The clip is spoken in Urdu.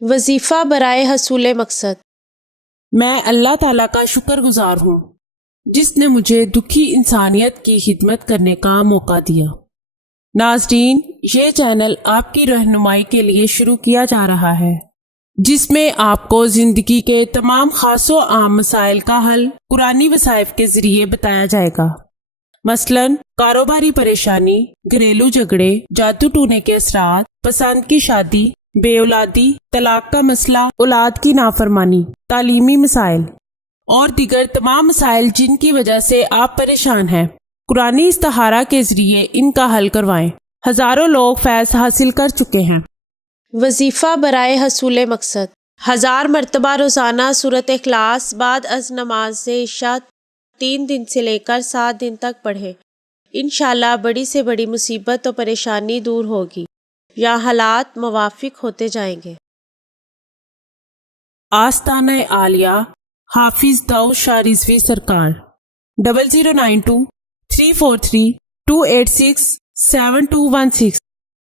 وظیفہ برائے حصول مقصد۔ میں اللہ تعالیٰ کا شکر گزار ہوں جس نے مجھے دکھی انسانیت کی خدمت کرنے کا موقع دیا۔ ناظرین، یہ چینل آپ کی رہنمائی کے لیے شروع کیا جا رہا ہے جس میں آپ کو زندگی کے تمام خاص و عام مسائل کا حل قرآنی وظائف کے ذریعے بتایا جائے گا، مثلاً کاروباری پریشانی، گھریلو جھگڑے، جادو ٹونے کے اثرات، پسند کی شادی، بے اولادی، طلاق کا مسئلہ، اولاد کی نافرمانی، تعلیمی مسائل اور دیگر تمام مسائل جن کی وجہ سے آپ پریشان ہیں، قرآنی استخارہ کے ذریعے ان کا حل کروائیں۔ ہزاروں لوگ فیض حاصل کر چکے ہیں۔ وظیفہ برائے حصول مقصد۔ 1000 مرتبہ روزانہ سورۃ اخلاص بعد از نماز عشاء 3 دن سے لے کر 7 دن تک پڑھیں۔ انشاءاللہ بڑی سے بڑی مصیبت و پریشانی دور ہوگی یا حالات موافق ہوتے جائیں گے۔ آستانہ عالیہ حافظ داؤد شاہ رضوی سرکار 0092 343 286 7216